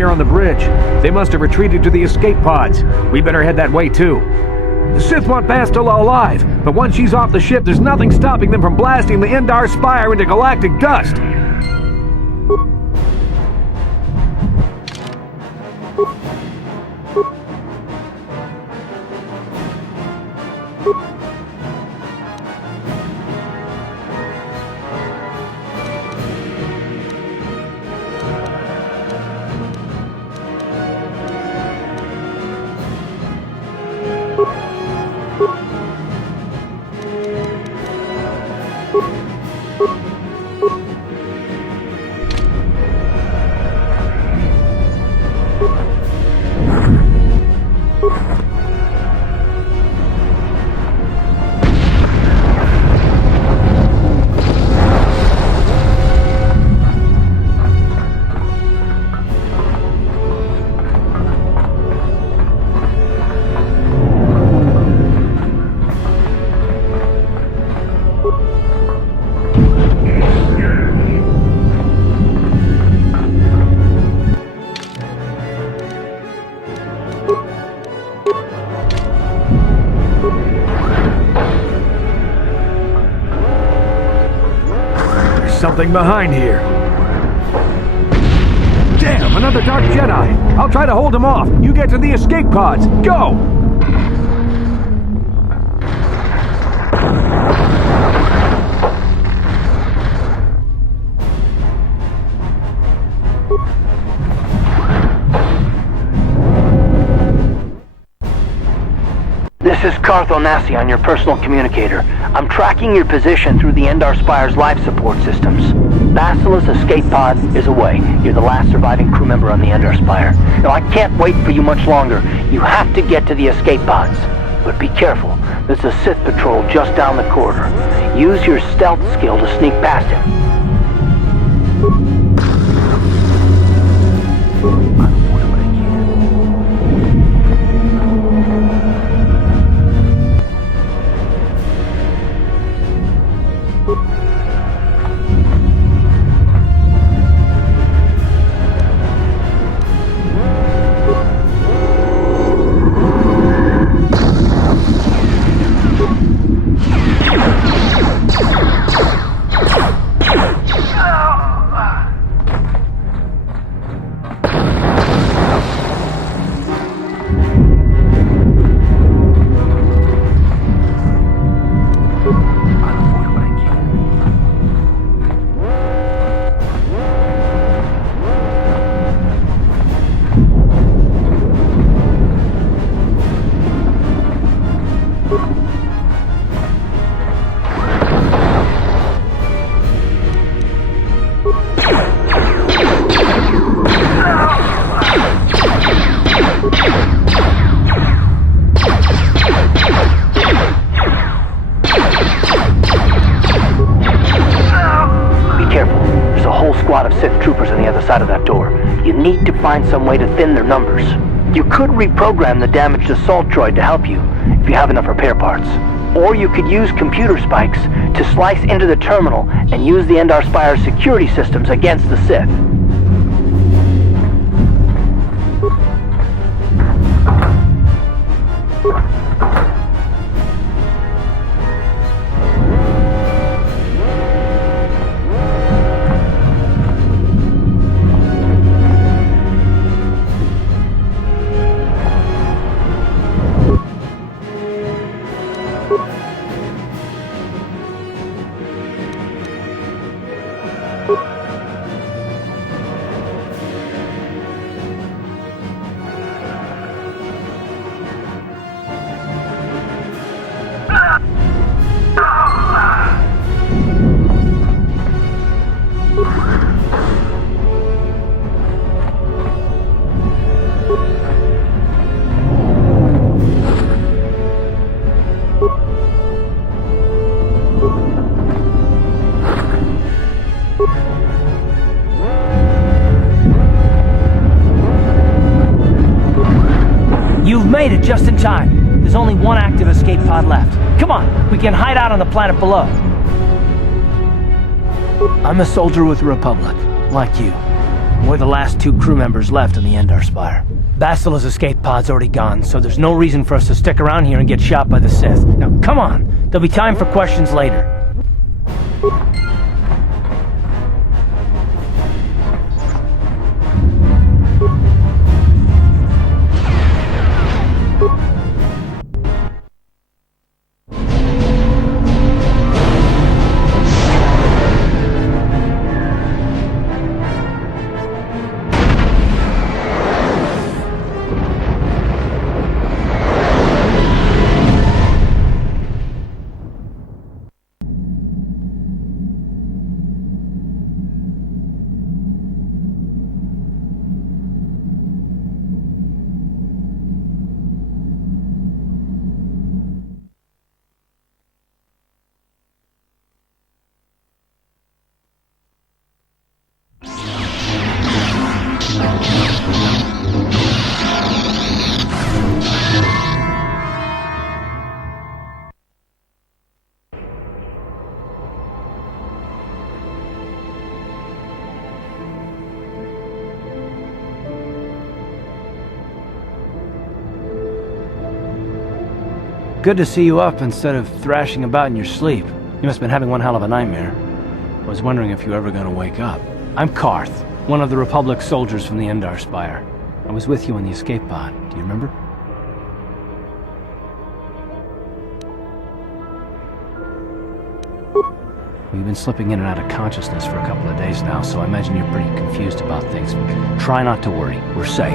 here on the bridge. They must have retreated to the escape pods. We better head that way too. The Sith want Bastila alive, but once she's off the ship, there's nothing stopping them from blasting the Endar Spire into galactic dust. Something behind here. Damn, another Dark Jedi. I'll try to hold him off. You get to the escape pods. Go! This is Carth and I on your personal communicator. I'm tracking your position through the Endar Spire's life support systems. Bastila's escape pod is away. You're the last surviving crew member on the Endar Spire. Now, I can't wait for you much longer. You have to get to the escape pods. But be careful. There's a Sith patrol just down the corridor. Use your stealth skill to sneak past him. Side of that door. You need to find some way to thin their numbers. You could reprogram the damaged assault droid to help you, if you have enough repair parts. Or you could use computer spikes to slice into the terminal and use the Endar Spire security systems against the Sith. Made it just in time. There's only one active escape pod left. Come on, we can hide out on the planet below. I'm a soldier with the Republic, like you. We're the last 2 crew members left on the Endar Spire. Bastila's escape pod's already gone, so there's no reason for us to stick around here and get shot by the Sith. Now, come on! There'll be time for questions later. Good to see you up instead of thrashing about in your sleep. You must have been having one hell of a nightmare. I was wondering if you were ever going to wake up. I'm Carth, one of the Republic soldiers from the Endar Spire. I was with you on the escape pod. Do you remember? We've been slipping in and out of consciousness for a couple of days now, so I imagine you're pretty confused about things. Try not to worry. We're safe.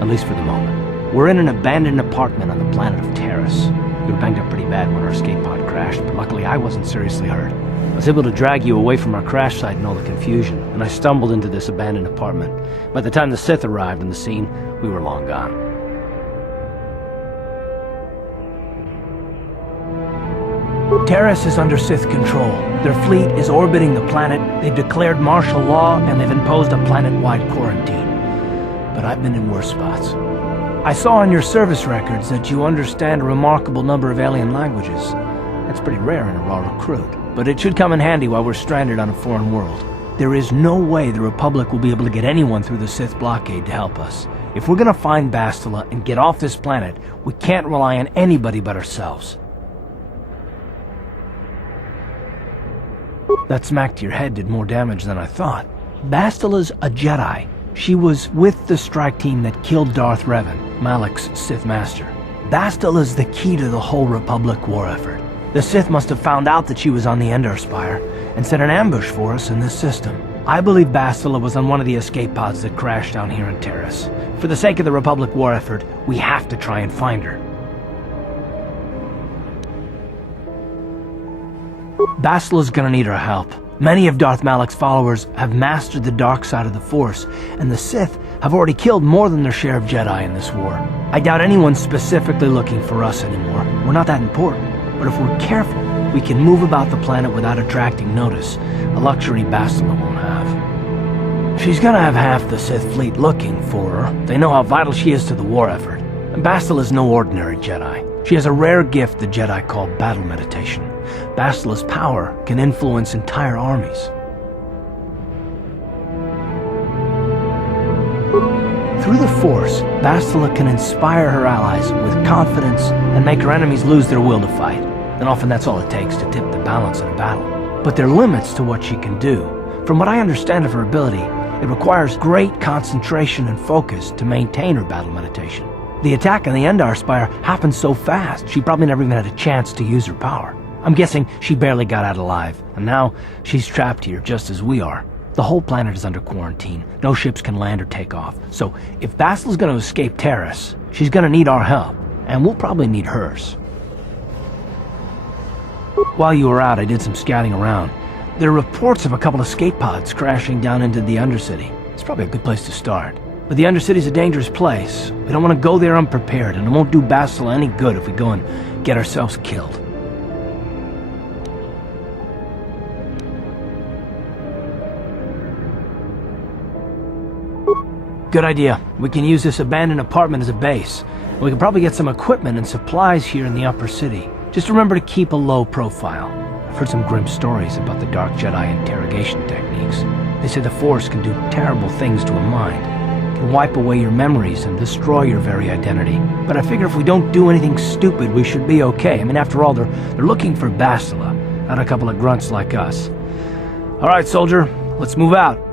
At least for the moment. We're in an abandoned apartment on the planet of Taris. We were banged up pretty bad when our escape pod crashed, but luckily I wasn't seriously hurt. I was able to drag you away from our crash site and all the confusion, and I stumbled into this abandoned apartment. By the time the Sith arrived on the scene, we were long gone. Taris is under Sith control. Their fleet is orbiting the planet, they've declared martial law, and they've imposed a planet-wide quarantine. But I've been in worse spots. I saw on your service records that you understand a remarkable number of alien languages. That's pretty rare in a raw recruit, but it should come in handy while we're stranded on a foreign world. There is no way the Republic will be able to get anyone through the Sith blockade to help us. If we're gonna find Bastila and get off this planet, we can't rely on anybody but ourselves. That smack to your head did more damage than I thought. Bastila's a Jedi. She was with the strike team that killed Darth Revan, Malak's Sith master. Bastila's the key to the whole Republic war effort. The Sith must have found out that she was on the Endar Spire and set an ambush for us in this system. I believe Bastila was on one of the escape pods that crashed down here in Taris. For the sake of the Republic war effort, we have to try and find her. Bastila's gonna need our help. Many of Darth Malak's followers have mastered the dark side of the Force, and the Sith have already killed more than their share of Jedi in this war. I doubt anyone's specifically looking for us anymore. We're not that important. But if we're careful, we can move about the planet without attracting notice, a luxury Bastila won't have. She's gonna have half the Sith fleet looking for her. They know how vital she is to the war effort. And Bastila's no ordinary Jedi. She has a rare gift the Jedi call battle meditation. Bastila's power can influence entire armies. Through the Force, Bastila can inspire her allies with confidence and make her enemies lose their will to fight. And often that's all it takes to tip the balance in a battle. But there are limits to what she can do. From what I understand of her ability, it requires great concentration and focus to maintain her battle meditation. The attack on the Endar Spire happened so fast, she probably never even had a chance to use her power. I'm guessing she barely got out alive, and now she's trapped here just as we are. The whole planet is under quarantine. No ships can land or take off. So if Bastila's gonna escape Taris, she's gonna need our help, and we'll probably need hers. While you were out, I did some scouting around. There are reports of a couple of escape pods crashing down into the Undercity. It's probably a good place to start. But the Undercity's a dangerous place. We don't want to go there unprepared, and it won't do Bastila any good if we go and get ourselves killed. Good idea. We can use this abandoned apartment as a base. We can probably get some equipment and supplies here in the upper city. Just remember to keep a low profile. I've heard some grim stories about the Dark Jedi interrogation techniques. They say the Force can do terrible things to a mind. It can wipe away your memories and destroy your very identity. But I figure if we don't do anything stupid, we should be okay. I mean, after all, they're looking for Bastila, not a couple of grunts like us. All right, soldier, let's move out.